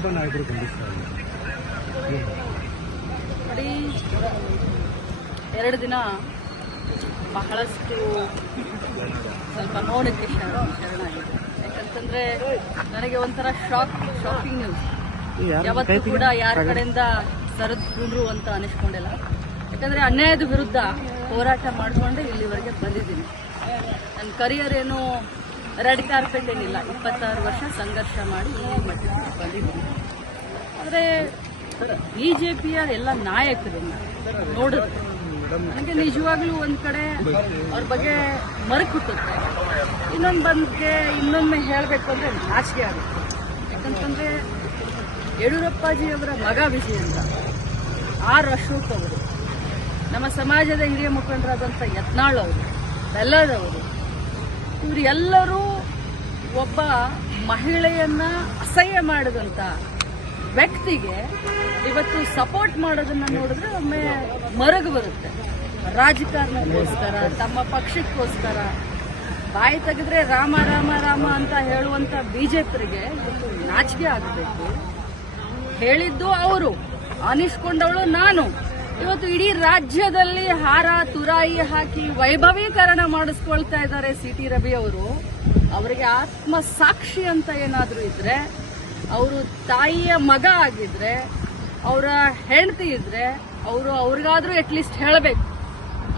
ಪ್ರತಿಯೊಬ್ಬ ನಾಯಕರು ಖಂಡಿಸ್ತಾರೆ. ನೋಡಿ, 2 ದಿನ ಬಹಳಷ್ಟು ಸ್ವಲ್ಪ ನೋಡಕ್ಕೆ ಶರಣಾಗಿದೆ. ಯಾಕಂತಂದ್ರೆ ನನಗೆ ಒಂಥರ ಶಾಕಿಂಗ್ ನ್ಯೂಸ್. ಯಾವತ್ತೂ ಕೂಡ ಯಾರ ಕಡೆಯಿಂದ ಸರಿದ್ರು ಅಂತ ಅನಿಸ್ಕೊಂಡಿಲ್ಲ. ಯಾಕಂದ್ರೆ ಅನ್ಯಾಯದ ವಿರುದ್ಧ ಹೋರಾಟ ಮಾಡಿಕೊಂಡು ಇಲ್ಲಿವರೆಗೆ ಬಂದಿದ್ದೀನಿ. ನನ್ನ ಕರಿಯರ್ ಏನು ರೆಡ್ ಕಾರ್ಪೆಟ್ ಏನಿಲ್ಲ. 26 ವರ್ಷ ಸಂಘರ್ಷ ಮಾಡಿ ಈ ಮಟ್ಟಕ್ಕೆ ಬಂದಿದ್ದೀನಿ. ಆದರೆ ಬಿಜೆಪಿಯ ಎಲ್ಲ ನಾಯಕರನ್ನ ನೋಡಿದ್ರೆ ನನಗೆ ನಿಜವಾಗ್ಲೂ ಒಂದ್ ಕಡೆ ಅವ್ರ ಬಗ್ಗೆ ಮರುಕುಟ್ಟುತ್ತೆ. ಇನ್ನೊಮ್ಮೆ ಹೇಳಬೇಕು ಅಂದ್ರೆ ನಾಚಿಕೆ ಆಗುತ್ತೆ. ಯಾಕಂತಂದ್ರೆ ಯಡಿಯೂರಪ್ಪಾಜಿಯವರ ಮಗ ವಿಜಯೇಂದ್ರ, ಆರ್ ಅಶೋಕ್ ಅವರು, ನಮ್ಮ ಸಮಾಜದ ಹಿರಿಯ ಮುಖಂಡರಾದಂಥ ಯತ್ನಾಳ್ ಅವರು, ಬೆಲ್ಲದವರು, ಇವರು ಎಲ್ಲರೂ ಒಬ್ಬ ಮಹಿಳೆಯನ್ನ ಅಸಹ್ಯ ಮಾಡಿದಂತ ವ್ಯಕ್ತಿಗೆ ಇವತ್ತು ಸಪೋರ್ಟ್ ಮಾಡೋದನ್ನ ನೋಡಿದ್ರೆ ಒಮ್ಮೆ ಮರಗು ಬರುತ್ತೆ. ರಾಜಕಾರಣಕ್ಕೋಸ್ಕರ, ತಮ್ಮ ಪಕ್ಷಕ್ಕೋಸ್ಕರ ಬಾಯಿ ತೆಗೆದ್ರೆ ರಾಮ ರಾಮ ರಾಮ ಅಂತ ಹೇಳುವಂತ ಬಿಜೆಪಿಗೆ ನಾಚಿಕೆ ಆಗಬೇಕು. ಹೇಳಿದ್ದು ಅವರು, ಅನಿಸ್ಕೊಂಡವಳು ನಾನು. ಇವತ್ತು ಇಡೀ ರಾಜ್ಯದಲ್ಲಿ ಹಾರ ತುರಾಯಿ ಹಾಕಿ ವೈಭವೀಕರಣ ಮಾಡಿಸ್ಕೊಳ್ತಾ ಇದ್ದಾರೆ ಸಿಟಿ ರವಿ ಅವರು. ಅವರಿಗೆ ಆತ್ಮ ಸಾಕ್ಷಿ ಅಂತ ಏನಾದ್ರೂ ಇದ್ರೆ, ಅವರು ತಾಯಿಯ ಮಗ ಆಗಿದ್ರೆ, ಅವರ ಹೆಂಡತಿ ಇದ್ರೆ, ಅವ್ರಿಗಾದ್ರೂ ಅಟ್ಲೀಸ್ಟ್ ಹೇಳಬೇಕು.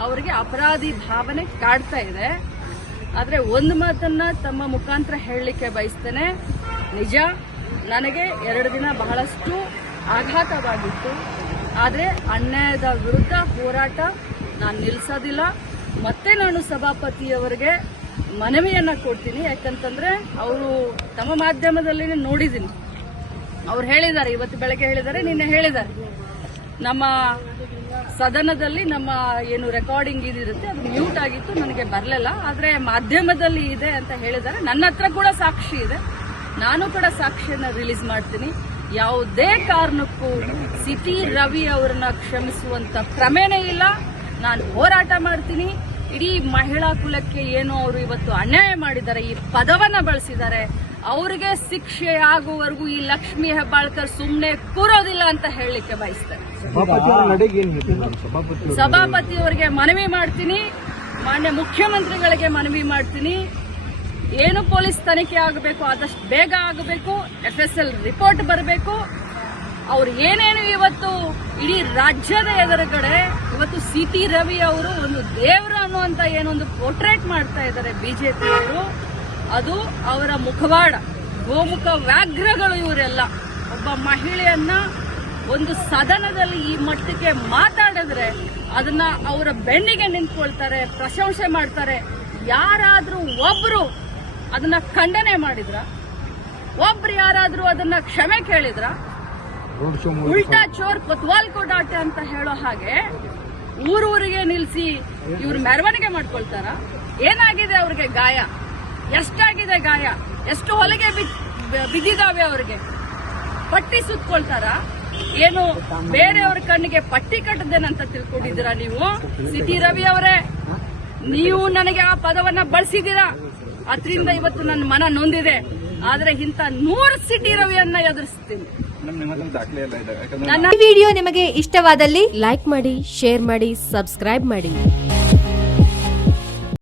ಅವರಿಗೆ ಅಪರಾಧಿ ಭಾವನೆ ಕಾಡ್ತಾ ಇದೆ. ಆದ್ರೆ ಒಂದು ಮಾತನ್ನ ತಮ್ಮ ಮುಖಾಂತರ ಹೇಳಲಿಕ್ಕೆ ಬಯಸ್ತೇನೆ. ನಿಜ, ನನಗೆ 2 ದಿನ ಬಹಳಷ್ಟು ಆಘಾತವಾಗಿತ್ತು. ಆದರೆ ಅನ್ಯಾಯದ ವಿರುದ್ಧ ಹೋರಾಟ ನಾನು ನಿಲ್ಲಿಸೋದಿಲ್ಲ. ಮತ್ತೆ ನಾನು ಸಭಾಪತಿಯವರಿಗೆ ಮನವಿಯನ್ನ ಕೊಡ್ತೀನಿ. ಯಾಕಂತಂದ್ರೆ ಅವರು ತಮ್ಮ ಮಾಧ್ಯಮದಲ್ಲಿ ನೋಡಿದ್ದೀನಿ, ಅವ್ರು ಹೇಳಿದ್ದಾರೆ, ಇವತ್ತು ಬೆಳಗ್ಗೆ ಹೇಳಿದ್ದಾರೆ, ನಿನ್ನೆ ಹೇಳಿದ್ದಾರೆ, ನಮ್ಮ ಸದನದಲ್ಲಿ ನಮ್ಮ ಏನು ರೆಕಾರ್ಡಿಂಗ್ ಇದಿರುತ್ತೆ ಅದು ಮ್ಯೂಟ್ ಆಗಿತ್ತು, ನನಗೆ ಬರಲಿಲ್ಲ, ಆದರೆ ಮಾಧ್ಯಮದಲ್ಲಿ ಇದೆ ಅಂತ ಹೇಳಿದ್ದಾರೆ. ನನ್ನ ಹತ್ರ ಕೂಡ ಸಾಕ್ಷಿ ಇದೆ, ನಾನು ಕೂಡ ಸಾಕ್ಷಿಯನ್ನ ರಿಲೀಸ್ ಮಾಡ್ತೀನಿ. ಯಾವುದೇ ಕಾರಣಕ್ಕೂ ಸಿಟಿ ರವಿ ಅವರನ್ನ ಕ್ಷಮಿಸುವಂತ ಕ್ರಮೇನೇ ಇಲ್ಲ. ನಾನು ಹೋರಾಟ ಮಾಡ್ತೀನಿ. ಇಡೀ ಮಹಿಳಾ ಕುಲಕ್ಕೆ ಏನು ಅವರು ಇವತ್ತು ಅನ್ಯಾಯ ಮಾಡಿದ್ದಾರೆ, ಈ ಪದವನ್ನ ಬಳಸಿದ್ದಾರೆ, ಅವರಿಗೆ ಶಿಕ್ಷೆ ಆಗುವವರೆಗೂ ಈ ಲಕ್ಷ್ಮೀ ಹೆಬ್ಬಾಳ್ಕರ್ ಸುಮ್ಮನೆ ಕೂರೋದಿಲ್ಲ ಅಂತ ಹೇಳಲಿಕ್ಕೆ ಬಯಸ್ತಾರೆ. ಸಭಾಪತಿಯವರಿಗೆ ಮನವಿ ಮಾಡ್ತೀನಿ, ಮಾನ್ಯ ಮುಖ್ಯಮಂತ್ರಿಗಳಿಗೆ ಮನವಿ ಮಾಡ್ತೀನಿ. ಏನು ಪೊಲೀಸ್ ತನಿಖೆ ಆಗಬೇಕು ಆದಷ್ಟು ಬೇಗ ಆಗಬೇಕು. FSL ರಿಪೋರ್ಟ್ ಬರಬೇಕು. ಅವ್ರು ಏನೇನು ಇವತ್ತು ಇಡೀ ರಾಜ್ಯದ ಎದುರುಗಡೆ ಇವತ್ತು ಸಿಟಿ ರವಿ ಅವರು ಒಂದು ದೇವರು ಅನ್ನುವಂತ ಏನೊಂದು ಪೋರ್ಟ್ರೇಟ್ ಮಾಡ್ತಾ ಇದ್ದಾರೆ ಬಿಜೆಪಿ ಅವರು, ಅದು ಅವರ ಮುಖವಾಡ, ಗೋಮುಖ ವ್ಯಾಘ್ರಗಳು ಇವರೆಲ್ಲ. ಒಬ್ಬ ಮಹಿಳೆಯನ್ನ ಒಂದು ಸದನದಲ್ಲಿ ಈ ಮಟ್ಟಕ್ಕೆ ಮಾತಾಡಿದ್ರೆ ಅದನ್ನ ಅವರ ಬೆನ್ನಿಗೆ ನಿಂತ್ಕೊಳ್ತಾರೆ, ಪ್ರಶಂಸೆ ಮಾಡ್ತಾರೆ. ಯಾರಾದ್ರೂ ಒಬ್ರು ಅದನ್ನ ಖಂಡನೆ ಮಾಡಿದ್ರ, ಒಬ್ರು ಯಾರಾದ್ರೂ ಅದನ್ನ ಕ್ಷಮೆ ಕೇಳಿದ್ರ? ಉಲ್ಟಾ ಚೋರ್ ಕೊತ್ವಾಲ್ ಕೋಡಾಟೆ ಅಂತ ಹೇಳೋ ಹಾಗೆ ಊರೂರಿಗೆ ನಿಲ್ಸಿ ಇವ್ರು ಮೆರವಣಿಗೆ ಮಾಡ್ಕೊಳ್ತಾರ. ಏನಾಗಿದೆ ಅವ್ರಿಗೆ ಗಾಯ? ಎಷ್ಟಾಗಿದೆ ಗಾಯ? ಎಷ್ಟು ಹೊಲಿಗೆ ಬಿದ್ದಿದಾವೆ ಅವ್ರಿಗೆ? ಪಟ್ಟಿ ಸುತ್ಕೊಳ್ತಾರ? ಏನು ಬೇರೆಯವ್ರ ಕಣ್ಣಿಗೆ ಪಟ್ಟಿ ಕಟ್ಟದೇನಂತ ತಿಳ್ಕೊಂಡಿದ್ದೀರಾ ನೀವು? ಸಿಟಿ ರವಿ ಅವರೇ, ನೀವು ನನಗೆ ಆ ಪದವನ್ನ ಬಳಸಿದ್ದೀರಾ, ಅದರಿಂದ ಇವತ್ತು ನನ್ನ ಮನ ನೊಂದಿದೆ. ಆದ್ರೆ ಇಂಥ 100 ಸಿಟಿ ರವಿಯನ್ನ ಎದುರಿಸ್ತೀನಿ. ಈ ವಿಡಿಯೋ ನಿಮಗೆ ಇಷ್ಟವಾದಲ್ಲಿ ಲೈಕ್ ಮಾಡಿ, ಶೇರ್ ಮಾಡಿ, ಸಬ್ಸ್ಕ್ರೈಬ್ ಮಾಡಿ.